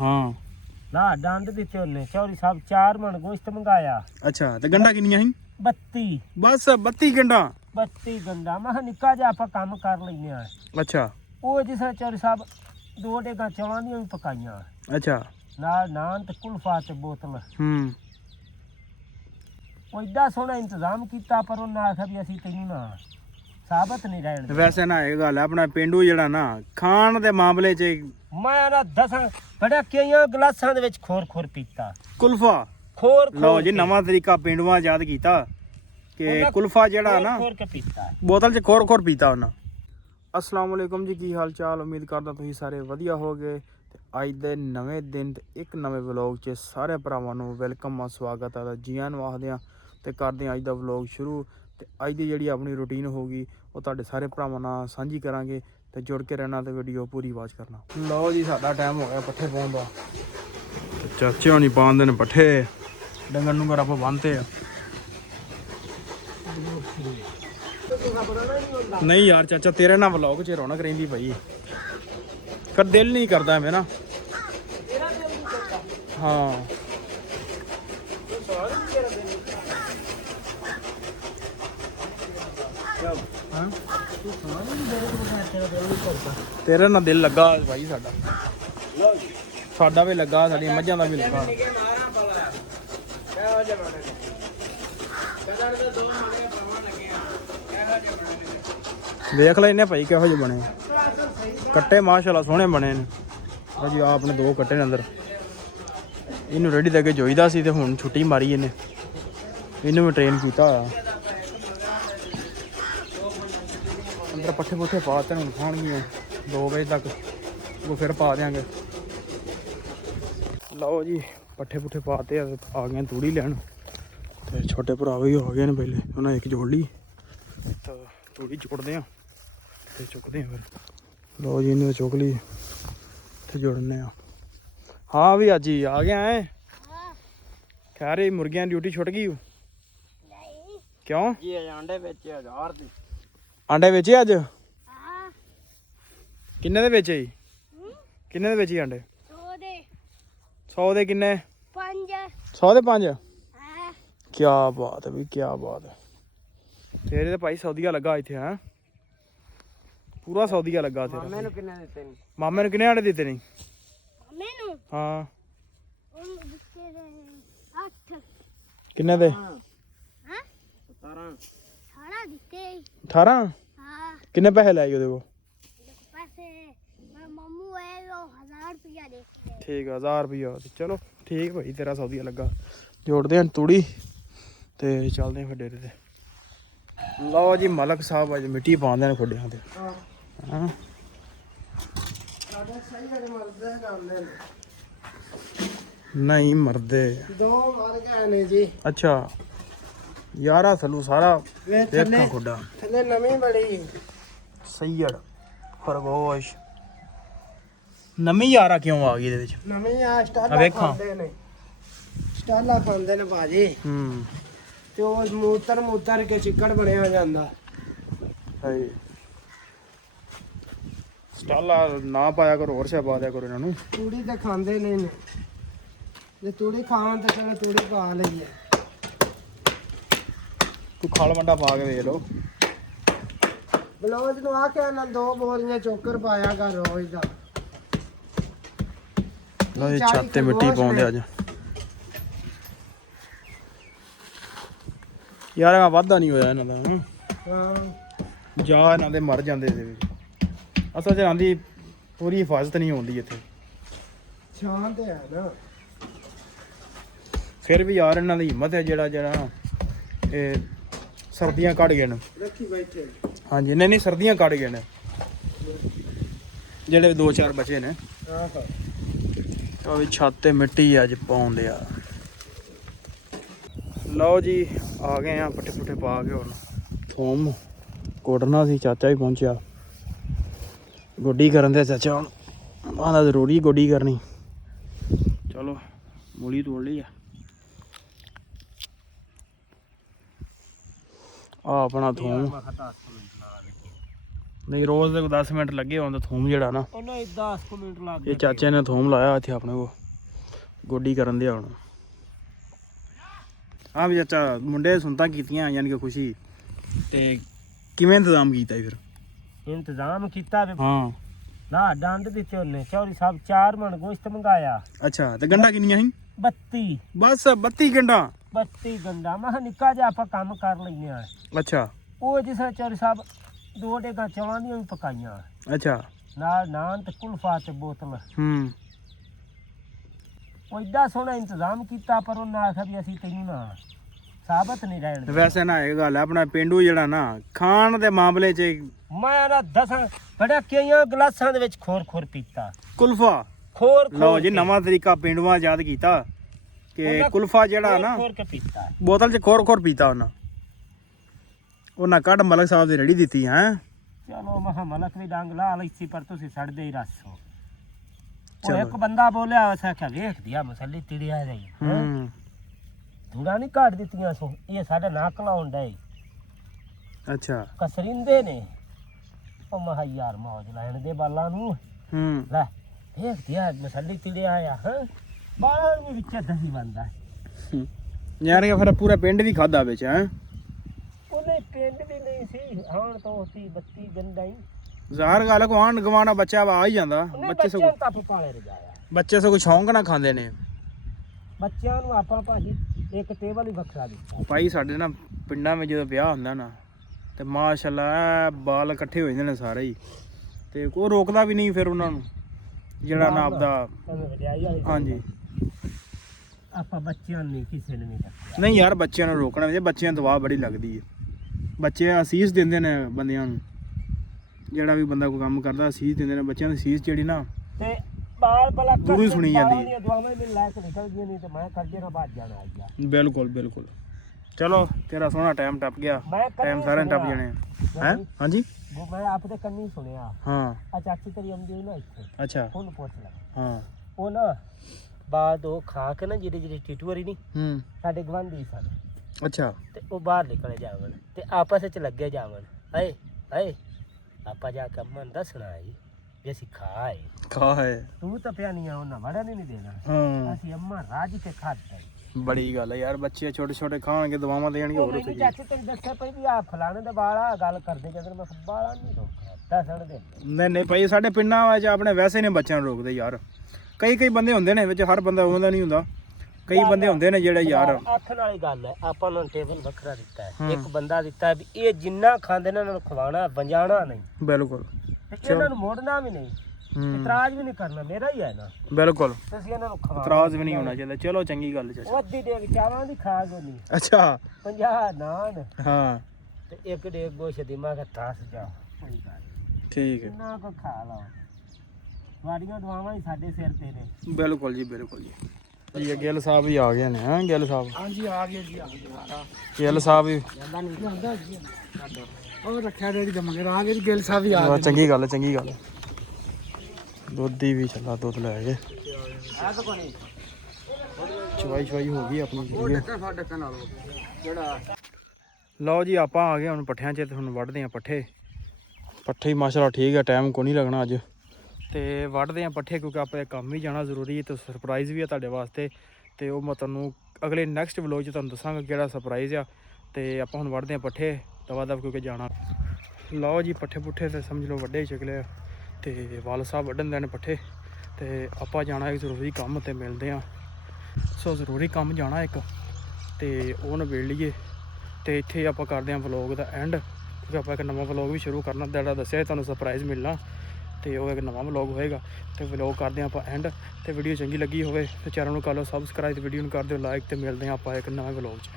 ਹਾਂ ਨਾ ਡੰਡ ਦਿੱਤੇ ਉਹਨੇ ਚੌਧਰੀ ਸਾਹਿਬ 4 ਮਣ ਗੋਸ਼ਤ ਮੰਗਾਇਆ। ਅੱਛਾ ਤੇ ਗੰਡਾ ਕਿੰਨੀਆਂ ਸੀ? 32 ਬਸ 32 ਗੰਡਾ। 32 ਗੰਡਾ ਮੈਂ ਕਿਹਾ ਨਿੱਕਾ ਜਿਹਾ ਆਪਾਂ ਕੰਮ ਕਰ ਲੈਨੇ ਆ। ਅੱਛਾ ਉਹ ਜਿਸ ਚੌਧਰੀ ਸਾਹਿਬ 2 ਡੇਗਾ ਚੌਲਾਂ ਦੀਆਂ ਵੀ ਪਕਾਈਆਂ। ਅੱਛਾ ਨਾਲ ਨਾਨ ਤੇ ਕੁਲਫਾ ਤੇ ਬੋਤਲ। ਉਹ ਏਡਾ ਸੋਹਣਾ ਇੰਤਜ਼ਾਮ ਕੀਤਾ ਪਰ ਉਹਨਾਂ ਆਖਿਆ ਵੀ ਅਸੀਂ ਤੈਨੂੰ ਨਾ ਸਾਬਤ ਨਹੀਂ ਰਹਿਣ ਦੇ। ਵੈਸੇ ਨਾ ਇਹ ਗੱਲ ਹੈ ਆਪਣਾ ਪਿੰਡੂ ਜਿਹੜਾ ਨਾ ਖਾਣ ਦੇ ਮਾਮਲੇ 'ਚ ਮੈਂ ਨਾ 10 ਬੜਾ ਕਈਆਂ ਗਲਾਸਾਂ ਦੇ ਵਿੱਚ ਖੋਰ ਪੀਤਾ ਕੁਲਫਾ। ਖੋਰ ਲਓ ਜੀ ਨਵਾਂ ਤਰੀਕਾ ਪਿੰਡੂਆਂ ਯਾਦ ਕੀਤਾ ਕਿ ਕੁਲਫਾ ਜਿਹੜਾ ਨਾ ਖੋਰ ਕੇ ਪੀਤਾ ਬੋਤਲ 'ਚ ਖੋਰ ਪੀਤਾ ਉਹਨਾਂ। ਅਸਲਾਮ ਵਾਲੇਕੁਮ ਜੀ, ਕੀ ਹਾਲ ਚਾਲ? ਉਮੀਦ ਕਰਦਾ ਤੁਸੀਂ ਸਾਰੇ ਵਧੀਆ ਹੋਗੇ। ਤੇ ਅੱਜ ਦੇ ਨਵੇਂ ਦਿਨ ਤੇ ਇੱਕ ਨਵੇਂ ਵਲੌਗ 'ਚ ਸਾਰੇ ਭਰਾਵਾਂ ਨੂੰ ਵੈਲਕਮ ਆ, ਸਵਾਗਤ ਆ, ਜੀ ਆਇਆਂ ਨੂੰ ਆਖਦੇ ਹਾਂ ਤੇ ਕਰਦੇ ਹਾਂ ਅੱਜ ਦਾ ਵਲੌਗ ਸ਼ੁਰੂ। ਤੇ ਅੱਜ ਦੀ ਜਿਹੜੀ ਆਪਣੀ ਰੂਟੀਨ ਹੋਗੀ ਉਹ ਤੁਹਾਡੇ ਸਾਰੇ ਭਰਾਵਾਂ ਨਾਲ ਸਾਂਝੀ ਕਰਾਂਗੇ ਤੇ ਜੁੜ ਕੇ ਰਹਿਣਾ ਤੇ ਵੀਡੀਓ ਪੂਰੀ ਵਾਚ ਕਰਨਾ। ਲਓ ਜੀ ਸਾਡਾ ਟਾਈਮ ਹੋ ਗਿਆ ਪੱਠੇ ਪਾਉਣ ਦਾ। ਚਾਚੇ ਹੋਣੀ ਪਾਉਂਦੇ ਨੇ ਪੱਠੇ, ਡੰਗਰ ਨੂੰ ਆਪਾਂ ਬੰਨ੍ਹਤੇ ਆ। ਨਹੀਂ ਯਾਰ ਚਾਚਾ ਤੇਰੇ ਨਾਲ ਵਲੌਗ 'ਚ ਰੌਣਕ ਰਹਿੰਦੀ ਭਾਈ, ਕਰ ਦਿਲ ਨਹੀਂ ਕਰਦਾ ਐਵੇਂ ਨਾ। ਹਾਂ ਤੇਰੇ ਨਾਲ ਦਿਲ ਲੱਗਾ ਭਾਈ, ਸਾਡਾ ਵੀ ਲੱਗਾ, ਸਾਡੀਆਂ ਮੱਝਾਂ ਦਾ ਵੀ ਲੱਗਾ। ਵੇਖ ਲੈਨੇ ਭਾਈ ਕਿਹੋ ਜਿਹੇ ਬਣੇ ਕੱਟੇ, ਮਾਸ਼ਾਅੱਲਾ ਸੋਹਣੇ ਬਣੇ ਨੇ ਜੀ। ਆਹ ਆਪਣੇ 2 ਕੱਟੇ ਨੇ ਅੰਦਰ। ਇਹਨੂੰ ਰੈਡੀ ਦੇ ਕੇ ਜੋਈਦਾ ਸੀ ਤੇ ਹੁਣ ਛੁੱਟੀ ਮਾਰੀ ਇਹਨੇ, ਇਹਨੂੰ ਵੀ ਟ੍ਰੇਨ ਕੀਤਾ ਹੋਇਆ। ਅੰਦਰ ਪੱਠੇ ਪੁੱਠੇ ਪਾ ਤੇ ਹੁਣ ਖਾਣਗੀਆਂ 2 ਵਜੇ ਤੱਕ, ਉਹ ਫਿਰ ਪਾ ਦਿਆਂਗੇ। ਲਓ ਜੀ ਪੱਠੇ ਪੁੱਠੇ ਪਾਤੇ ਆ ਗਏ ਤੂੜੀ ਲੈਣ ਤੇ ਛੋਟੇ ਭਰਾ ਵੀ ਹੋ ਗਏ ਨੇ ਪਹਿਲੇ, ਉਹਨਾਂ ਇੱਕ ਜੋੜ ਲਈ ਤਾਂ ਤੂੜੀ ਜੋੜਦੇ ਆ ਤੇ ਚੁੱਕਦੇ ਆ ਫਿਰ। ਲਓ ਜੀ ਇਹਨੂੰ ਚੁੱਕ ਲਈ ਤੇ ਜੋੜਨੇ ਆ। ਹਾਂ ਵੀ ਅੱਜ ਹੀ ਆ ਗਿਆ ਹੈ। ਖੈਰ ਇਹ ਮੁਰਗੀਆਂ ਦੀ ਡਿਊਟੀ ਛੁੱਟ ਗਈ। ਕਿਉਂ ਜੀ ਆਂਡੇ ਵਿੱਚ 1000 ਦੀ ਆਂਡੇ ਵੇਚੇ ਅੱਜ? ਕਿੰਨੇ ਦੇ ਵੇਚੇ? ਕਿੰਨੇ ਦੇ ਵੇਚੇ ਆਂਡੇ? 100 ਦੇ ਕਿੰਨੇ? 5। 100 ਦੇ 5? ਕਿਆ ਬਾਤ ਹੈ ਵੀ, ਕਿਆ ਬਾਤ ਹੈ। ਤੇਰੇ ਤੇ ਭਾਈ ਸੌਦੀਆ ਲੱਗਾ ਇੱਥੇ ਹੈ, ਪੂਰਾ ਸੌਦੀਆ ਲੱਗਾ ਤੇਰਾ। ਮਾਮੇ ਨੂੰ ਕਿੰਨੇ ਦਿੱਤੇ ਨੇ? ਮਾਮੇ ਨੂੰ ਕਿੰਨੇ ਆਂਡੇ ਦਿੱਤੇ ਨੇ? ਮੈਨੂੰ ਹਾਂ ਉਹਨੂੰ ਦਿੱਤੇ ਦੇ 8। ਕਿੰਨੇ ਦੇ? ਹਾਂ 17 18 ਦਿੱਤੇ। 18? ਹਾਂ ਕਿੰਨੇ ਪੈਸੇ ਲਾਏ ਉਹਦੇ ਕੋਲ? ਪੈਸੇ ਮੇਰਾ ਮਾਮੂ ਹੈ ਉਹ 1000 ਰੁਪਇਆ ਦੇ। ਠੀਕ ਆ 1000 ਰੁਪਇਆ। ਚਲੋ ਠੀਕ ਭਾਈ, ਤੇਰਾ ਸੌਦੀਆ ਲੱਗਾ। ਜੋੜਦੇ ਹਾਂ ਤੂੜੀ ਤੇ ਚੱਲਦੇ ਹਾਂ ਫਿਰ ਡੇਰੇ ਤੇ। ਲਓ ਜੀ ਮਲਕ ਸਾਹਿਬ ਅੱਜ ਮਿੱਟੀ ਪਾਉਂਦੇ ਨੇ ਖੁੱਡਿਆਂ ਤੇ। ਹਾਂ ਨਹੀਂ ਮਰਦੇ 2 ਮਾਰ ਗਏ ਨੇ ਜੀ। ਅੱਛਾ ਯਾਰਾ ਥੱਲੂ ਸਾਰਾ ਦੇਖਾਂ ਖੁੱਡਾ ਥੱਲੇ ਨਵੀਂ ਬੜੀ ਸਈੜ ਖਰਗੋਸ਼ ਨਵੀਂ ਯਾਰਾ ਕਿਉਂ ਆ ਗਈ ਇਹਦੇ ਵਿੱਚ? ਨਵੀਂ ਆ ਸਟਾਲਾ ਵੇਖਾਂ। ਖਾਂਦੇ ਨੇ, ਸਟਾਲਾ ਖਾਂਦੇ ਨੇ ਭਾਜੀ। ਤੇ ਉਹ ਮੂਤਰ ਕੇ ਚਿੱਕੜ ਬਣਿਆ ਜਾਂਦਾ। ਹਾਏ ਸਟਾਲਾ ਨਾ ਪਾਇਆ ਕਰੋ, ਹੋਰ ਸਿਆ ਪਾ ਦਿਆ ਕਰੋ ਇਹਨਾਂ ਨੂੰ। ਤੂੜੀ ਤੇ ਖਾਂਦੇ ਨੇ ਨੇ, ਜੇ ਤੂੜੀ ਖਾਣ ਤੇ ਚਲੋ ਤੂੜੀ ਪਾ ਲਈਏ। ਤੂੰ ਖਲ ਮੰਡਾ ਪਾ ਕੇ ਵੇਖ ਲਓ। ਬਲੌਜ ਨੂੰ ਆ ਕੇ ਨਾ 2 ਬੋਰੀਆਂ ਚੋਕਰ ਪਾਇਆ ਕਰ ਰੋਜ਼ ਦਾ। ਲਓ ਇਹ ਛੱਤ ਤੇ ਮਿੱਟੀ ਪਾਉਂਦੇ ਅੱਜ। ਯਾਰ ਇਹ ਵਾਧਾ ਨਹੀਂ ਹੋਇਆ ਇਹਨਾਂ ਦਾ। ਹਾਂ ਜਾ ਇਹਨਾਂ ਦੇ ਮਰ ਜਾਂਦੇ ਇਹਦੇ ਵਿੱਚ। ਅਸਲ 'ਚ ਇਹਨਾਂ ਦੀ ਪੂਰੀ ਹਿਫਾਜ਼ਤ ਨਹੀਂ ਹੁੰਦੀ ਇੱਥੇ। ਛਾਂ ਤੇ ਹੈ ਨਾ। ਫਿਰ ਵੀ ਯਾਰ ਇਹਨਾਂ ਦੀ ਹਿੰਮਤ ਹੈ ਜਿਹੜਾ ਇਹ ਸਰਦੀਆਂ ਕੱਢ ਗਏ ਨੇ। ਰੱਖੀ ਬੈਠੇ ਹਾਂਜੀ ਨਹੀਂ ਸਰਦੀਆਂ ਕੱਢ ਗਏ ਨੇ ਜਿਹੜੇ 2-4 ਬਚੇ ਨੇ। ਆਹੋ ਉਹ ਵੀ ਛੱਤ ਤੇ ਮਿੱਟੀ ਅੱਜ ਪਾਉਂਦੇ ਆ। ਲਓ ਜੀ ਆ ਗਏ ਆ ਪੱਠੇ ਪੁੱਠੇ ਪਾ ਕੇ। ਹੁਣ ਥੋਮ ਕੋਟਣਾ ਸੀ, ਚਾਚਾ ਵੀ ਪਹੁੰਚਿਆ ਗੋਡੀ ਕਰਨ ਦੇ। ਚਾਚਾ ਹੁਣ ਆਂਦਾ ਜ਼ਰੂਰੀ ਗੋਡੀ ਕਰਨੀ। ਚਲੋ ਮੂਲੀ ਤੋੜ ਲਈ ਆ ਆਪਣਾ ਥੋਮ। ਨਹੀਂ ਰੋਜ਼ ਦੇ 10 ਮਿੰਟ ਲੱਗੇ ਹੋਣ ਤਾਂ ਥੂਮ ਜਿਹੜਾ ਨਾ ਉਹਨਾਂ 10 ਮਿੰਟ ਲੱਗ ਇਹ ਚਾਚੇ ਨੇ ਥੂਮ ਲਾਇਆ ਇੱਥੇ ਆਪਣੇ ਕੋ ਗੋਡੀ ਕਰਨ ਦੇ ਹੁਣ ਆ ਵੀ ਚਾਚਾ ਮੁੰਡੇ ਸੁਣਤਾ ਕੀਤੀਆਂ ਯਾਨੀ ਕਿ ਖੁਸ਼ੀ ਤੇ ਕਿਵੇਂ ਇੰਤਜ਼ਾਮ ਕੀਤਾ ਜੀ ਫਿਰ ਇੰਤਜ਼ਾਮ ਕੀਤਾ ਵੀ ਹਾਂ ਨਾ ਡੰਡ ਦਿੱਤੇ ਉਹਨੇ ਚੌਰੀ ਸਾਹਿਬ 4 ਮਣ ਗੋਸ਼ਤ ਮੰਗਾਇਆ ਅੱਛਾ ਤੇ ਗੰਡਾ ਕਿੰਨੀਆਂ ਸੀ 32 ਬਸ 32 ਗੰਡਾ 32 ਗੰਡਾ ਮੈਂ ਕਿਹਾ ਨਿੱਕਾ ਜਿਹਾ ਆਪਾਂ ਕੰਮ ਕਰ ਲੈਨੇ ਆ ਅੱਛਾ ਉਹ ਜਿਸ ਚੌਰੀ ਸਾਹਿਬ 2 ਡੇਗਾ ਚੌਲਾਂ ਦੀਆਂ ਵੀ ਪਕਾਈਆਂ ਅੱਛਾ ਨਾਲ ਨਾਨ ਤੇ ਕੁਲਫਾ ਤੇ ਬੋਤਲ ਹੂੰ ਉਹ ਏਡਾ ਸੋਹਣਾ ਇੰਤਜ਼ਾਮ ਕੀਤਾ ਪਰ ਉਹਨਾਂ ਆਖਿਆ ਵੀ ਅਸੀਂ ਤੈਨੂੰ ਨਾ ਸਾਬਤ ਨਹੀਂ ਰਹਿਣ ਦੇਣਾ। ਵੈਸੇ ਨਾ ਇਹ ਗੱਲ ਹੈ ਆਪਣਾ ਪਿੰਡੂ ਜਿਹੜਾ ਨਾ ਖਾਣ ਦੇ ਮਾਮਲੇ 'ਚ ਮੈਂ ਨਾ ਦਸਾਂ ਬੜਾ ਕਈਆਂ ਗਲਾਸਾਂ ਦੇ ਵਿੱਚ ਖੋਰ ਪੀਤਾ ਕੁਲਫਾ ਖੋਰ ਲਓ ਜੀ ਨਵਾਂ ਤਰੀਕਾ ਪਿੰਡੂਆਂ ਯਾਦ ਕੀਤਾ ਕਿ ਕੁਲਫਾ ਜਿਹੜਾ ਨਾ ਖੋਰ ਕੇ ਪੀਤਾ ਬੋਤਲ 'ਚ ਖੋਰ ਪੀਤਾ ਉਹਨਾਂ ਕੱਢ ਮਲਕ ਸਾਹਿਬ ਦੀ ਰੇੜੀ ਦਿੱਤੀ ਹੈ ਚਲੋ ਮਹਾ ਮਲਕ ਵੀ ਡੰਗ ਲਾ ਲਈ ਸੀ ਪਰ ਤੁਸੀਂ ਛੱਡਦੇ ਹੀ ਰਸੋ ਉਹ ਇੱਕ ਬੰਦਾ ਬੋਲਿਆ ਉਸ ਆਖਿਆ ਵੇਖ ਦਿਆ ਮਸੱਲੀ ਤਿੜਿਆ ਜਾਈ ਹੂੰ ਧੂੜਾ ਨਹੀਂ ਕੱਢ ਦਿੱਤੀਆਂ ਸੋ ਇਹ ਸਾਡਾ ਨੱਕ ਲਾਉਣ ਡਏ ਅੱਛਾ ਕਸਰਿੰਦੇ ਨੇ ਉਹ ਮਹਾ ਯਾਰ ਮੌਜ ਲੈਣ ਦੇ ਬਾਲਾਂ ਨੂੰ ਹੂੰ ਲੈ ਵੇਖ ਦਿਆ ਮਸੱਲੀ ਤਿੜਿਆ ਆ ਹਾਂ ਬਾਲਾਂ ਵੀ ਵਿੱਚ ਦਹੀਂ ਬੰਦਾ ਯਾਰ ਕਿ ਫਿਰ ਪੂਰਾ ਪਿੰਡ ਵੀ ਖਾਦਾ ਵਿੱਚ ਹੈ ਉਹਨੇ ਪਿੰਡ ਵੀ ਨਹੀਂ ਸੀ ਹੁਣ ਤੋਂ ਸੀ 32 ਗੰਡਾ ਹੀ ਜ਼ਾਹਰ ਗੱਲ ਕੋ ਆਣ ਗਵਾਣਾ ਬੱਚਾ ਆ ਹੀ ਜਾਂਦਾ ਬੱਚੇ ਸਗੋਂ ਬੱਚਿਆਂ ਤਾਂ ਪਾਲੇ ਰਜਾਇਆ ਬੱਚੇ ਸਗੋਂ ਸ਼ੌਂਕ ਨਾਲ ਖਾਂਦੇ ਨੇ ਬੱਚਿਆਂ ਨੂੰ ਆਪਾਂ ਭਾਜੀ ਇੱਕ ਟੇਬਲ ਹੀ ਵੱਖਰਾ ਦਿੱਤਾ ਭਾਈ ਸਾਡੇ ਨਾ ਪਿੰਡਾਂ ਵਿੱਚ ਜਦੋਂ ਵਿਆਹ ਹੁੰਦਾ ਨਾ ਤੇ ਮਾਸ਼ਾਅੱਲਾ ਐ ਬਾਲ ਇਕੱਠੇ ਹੋ ਜਾਂਦੇ ਨੇ ਸਾਰੇ ਹੀ ਤੇ ਕੋਈ ਰੋਕਦਾ ਵੀ ਨਹੀਂ ਫਿਰ ਉਹਨਾਂ ਨੂੰ ਜਿਹੜਾ ਨਾ ਆਪਦਾ ਤੁਹਾਨੂੰ ਵਡਿਆਈ ਵਾਲੀ ਹਾਂਜੀ ਆਪਾਂ ਬੱਚਿਆਂ ਨੂੰ ਨਹੀਂ ਕਿਸੇ ਨੇ ਨਹੀਂ ਰੱਖਿਆ ਨਹੀਂ ਯਾਰ ਬੱਚਿਆਂ ਨੂੰ ਰੋਕਣਾ ਵੀ ਬੱਚਿਆਂ ਨੂੰ ਦਵਾ ਬੜੀ ਲੱਗਦੀ ਹੈ ਬੱਚੇ ਅਸੀਸ ਦਿੰਦੇ ਨੇ ਬੰਦਿਆਂ ਨੂੰ ਜਿਹੜਾ ਵੀ ਬੰਦਾ ਕੋਈ ਕੰਮ ਕਰਦਾ ਅਸੀਸ ਦਿੰਦੇ ਨੇ ਬੱਚਿਆਂ ਦੀ ਅਸੀਸ ਜਿਹੜੀ ਨਾ ਤੇ ਬਾਲ ਬਲਾ ਦੂਰੋਂ ਹੀ ਸੁਣੀ ਜਾਂਦੀ ਹੈ। ਦੁਆਵਾਂ ਵੀ ਲੈ ਕੇ ਨਿਕਲ ਗਈਆਂ ਨਹੀਂ ਤੇ ਮੈਂ ਕਰਜੇ ਨਾਲ ਬਾਜ ਜਾਣਾ ਆ ਗਿਆ ਬਿਲਕੁਲ ਬਿਲਕੁਲ ਚਲੋ ਤੇਰਾ ਸੋਹਣਾ ਟਾਈਮ ਟੱਪ ਗਿਆ ਮੈਂ ਟਾਈਮ ਸਾਰਿਆਂ ਟੱਪ ਜਾਣੇ ਹੈ ਹਾਂਜੀ ਉਹ ਮੈਂ ਆਪਦੇ ਕੰਨੀ ਸੁਣਿਆ ਹਾਂ ਆ ਚਾਚੀ ਤੇਰੀ ਆਉਂਦੀ ਹੋਈ ਨਾ ਇੱਥੇ ਅੱਛਾ ਉਹਨੂੰ ਪੁੱਛ ਲੈ ਹਾਂ ਉਹ ਨਾ ਬਾਅਦ ਉਹ ਖਾ ਕੇ ਨਾ ਜਿਹੜੀ ਟਿਟੂਰੀ ਨਹੀਂ ਹੂੰ ਸਾਡੇ ਗਵਾਂਢੀ ਸਾਡੇ ਅੱਛਾ ਤੇ ਉਹ ਬਾਹਰ ਨਿਕਲ ਜਾਵਣ ਤੇ ਆਪਸ ਵਿੱਚ ਲੱਗੇ ਜਾਵਣ ਏ ਏ ਆਪਾਂ ਜਾ ਕੇ ਅੰਮਾ ਨੂੰ ਦੱਸਣਾ ਏ ਵੀ ਅਸੀਂ ਖਾਏ ਖਾ ਹੈ ਤੂੰ ਤਾਂ ਪਿਆ ਨਹੀਂ ਆ ਉਹਨਾਂ ਵੜਾ ਨਹੀਂ ਦੇਣਾ ਹਾਂ ਅਸੀਂ ਅੰਮਾ ਰਾਜ ਕੇ ਖਾਦਾ ਬੜੀ ਗੱਲ ਹੈ ਯਾਰ ਬੱਚੇ ਛੋਟੇ ਛੋਟੇ ਖਾਣਗੇ ਦਵਾਵਾਂ ਦੇਣਗੇ ਹੋਰ ਮੈਨੂੰ ਉੱਥੇ ਕੀ ਚਾਚੇ ਤੈਨੂੰ ਦੱਸਿਆ ਪਈ ਵੀ ਆ ਫਲਾਣੇ ਦੇ ਬਾਲ ਆ ਗੱਲ ਕਰਦੇ ਜਦੋਂ ਮੈਂ ਬਾਲਾਂ ਨਹੀਂ ਰੋਕਿਆ ਦੱਸਣ ਦੇ ਨਹੀਂ ਭਾਈ ਸਾਡੇ ਪਿੰਡਾਂ ਵਿੱਚ ਆਪਣੇ ਵੈਸੇ ਨੇ ਬੱਚਿਆਂ ਨੂੰ ਰੋਕਦੇ ਯਾਰ ਕਈ ਬੰਦੇ ਹੁੰਦੇ ਨੇ ਵਿੱਚ ਹਰ ਬੰਦਾ ਉਹਦਾ ਨਹੀਂ ਹੁੰਦਾ ਕਈ ਬੰਦੇ ਹੁੰਦੇ ਨੇ ਜਿਹੜੇ ਯਾਰ ਆਖਣ ਵਾਲੀ ਗੱਲ ਹੈ ਆਪਾਂ ਨੂੰ ਟੇਬਲ ਵੱਖਰਾ ਦਿੱਤਾ ਹੈ ਇੱਕ ਬੰਦਾ ਦਿੱਤਾ ਹੈ ਵੀ ਇਹ ਜਿੰਨਾ ਖਾਂਦੇ ਨੇ ਇਹਨਾਂ ਨੂੰ ਖਵਾਉਣਾ ਵੰਜਾਣਾ ਨਹੀਂ ਬਿਲਕੁਲ ਤੇ ਇਹਨਾਂ ਨੂੰ ਮੋੜਨਾ ਵੀ ਨਹੀਂ ਇਤਰਾਜ਼ ਵੀ ਨਹੀਂ ਕਰਨਾ ਮੇਰਾ ਹੀ ਹੈ ਨਾ ਬਿਲਕੁਲ ਤੁਸੀਂ ਇਹਨਾਂ ਨੂੰ ਖਵਾ ਇਤਰਾਜ਼ ਵੀ ਨਹੀਂ ਹੋਣਾ ਚਾਹੀਦਾ ਚਲੋ ਚੰਗੀ ਗੱਲ ਚਾਚਾ ਉਹ ਅੱਧੀ ਡੇਗ ਚਾਵਾਂ ਦੀ ਖਾ ਗੋ ਨਹੀਂ ਅੱਛਾ 50 ਨਾਨ ਹਾਂ ਤੇ ਇੱਕ ਡੇਗ ਗੋਸ਼ਤ ਦੀ ਮੈਂ ਕਿਹਾ 10 ਜਾ ਕੋਈ ਗੱਲ ਨੀ। ਠੀਕ ਹੈ ਕਿੰਨਾ ਕੁ ਖਾ ਲਓ ਵਾੜੀਆਂ ਦਵਾਵਾਂ ਹੀ ਸਾਡੇ ਸਿਰ ਤੇ ਨੇ ਬਿਲਕੁਲ ਜੀ ਬਿਲਕੁਲ ਜੀ ਜੀ ਗਿੱਲ ਸਾਹਿਬ ਵੀ ਆ ਗਏ ਨੇ ਹਾਂ ਗਿੱਲ ਸਾਹਿਬ ਹਾਂਜੀ ਆ ਗਏ ਜੀ ਆ ਗਏ ਗਿੱਲ ਸਾਹਿਬ ਵੀ ਜਾਂਦਾ ਨਹੀਂ ਜਾਂਦਾ ਜੀ ਉਹ ਰੱਖਿਆ ਰੇੜੀ ਦੇ ਮਗਰ ਆ ਗਏ ਜੀ ਗਿੱਲ ਸਾਹਿਬ ਵੀ ਆ ਚੰਗੀ ਗੱਲ ਹੈ ਚੰਗੀ ਗੱਲ ਹੈ ਦੁੱਧ ਹੀ ਵੀ ਚੱਲਾ ਦੁੱਧ ਲੈ ਗਏ ਆ ਤਾਂ ਕੋਈ ਚਵਾਈ ਹੋ ਗਈ ਆਪਣੀ ਡੱਕਾ ਨਾਲ ਜਿਹੜਾ ਲਓ ਜੀ ਆਪਾਂ ਆ ਗਏ ਹੁਣ ਪੱਠਿਆਂ 'ਚ ਤੇ ਹੁਣ ਵੱਢਦੇ ਆ ਪੱਠੇ ਹੀ ਮਾਸ਼ਾਅੱਲਾ ਠੀਕ ਹੈ ਟਾਈਮ ਕੋਈ ਨਹੀਂ ਲੱਗਣਾ ਅੱਜ ਤੇ ਵੱਢਦੇ ਆ ਪੱਠੇ ਕਿਉਂਕਿ ਆਪਾਂ ਇਹ ਕੰਮ ਵੀ ਜਾਣਾ ਜ਼ਰੂਰੀ ਹੈ ਤੇ ਸਰਪ੍ਰਾਈਜ਼ ਵੀ ਆ ਤੁਹਾਡੇ ਵਾਸਤੇ ਤੇ ਉਹ ਮੈਂ ਤੁਹਾਨੂੰ ਅਗਲੇ ਨੈਕਸਟ ਵਲੋਗ 'ਚ ਤੁਹਾਨੂੰ ਦੱਸਾਂਗਾ ਕਿਹੜਾ ਸਰਪ੍ਰਾਈਜ਼ ਆ ਤੇ ਆਪਾਂ ਹੁਣ ਵੱਢਦੇ ਆ ਪੱਠੇ ਦਵਾ ਕਿਉਂਕਿ ਜਾਣਾ ਲਓ ਜੀ ਪੱਠੇ ਪੁੱਠੇ ਤੇ ਸਮਝ ਲਓ ਵੱਡੇ ਚਕਲੇ ਆ ਤੇ ਵਾਲ ਸਾਹਿਬ ਵੱਢਣ ਦੇ ਨੇ ਪੱਠੇ ਤੇ ਆਪਾਂ ਜਾਣਾ ਇੱਕ ਜ਼ਰੂਰੀ ਕੰਮ ਤੇ ਮਿਲਦੇ ਆ ਸੋ ਜ਼ਰੂਰੀ ਕੰਮ ਜਾਣਾ ਇੱਕ ਤੇ ਉਹ ਨਿਬੇੜ ਲਈਏ ਤੇ ਇੱਥੇ ਆਪਾਂ ਕਰਦੇ ਆ ਵਲੋਗ ਦਾ ਐਂਡ ਕਿਉਂਕਿ ਆਪਾਂ ਇੱਕ ਨਵਾਂ ਵਲੋਗ ਵੀ ਸ਼ੁਰੂ ਕਰਨਾ ਜਿਹੜਾ ਦੱਸਿਆ ਤੁਹਾਨੂੰ ਸਰਪ੍ਰਾਈਜ਼ ਮਿਲਣਾ ਤੇ ਉਹ ਇੱਕ ਨਵਾਂ ਵਲੋਗ ਹੋਏਗਾ ਤੇ ਵਲੋਗ ਕਰਦੇ ਆ ਆਪਾਂ ਐਂਡ ਤੇ ਵੀਡੀਓ ਚੰਗੀ ਲੱਗੀ ਹੋਵੇ ਤੇ ਚੈਨਲ ਨੂੰ ਕਰ ਲਓ ਸਬਸਕ੍ਰਾਈਬ ਤੇ ਵੀਡੀਓ ਨੂੰ ਕਰ ਦਿਓ ਲਾਈਕ ਤੇ ਮਿਲਦੇ ਆ ਆਪਾਂ ਇੱਕ ਨਵੇਂ ਵਲੋਗ 'ਚ।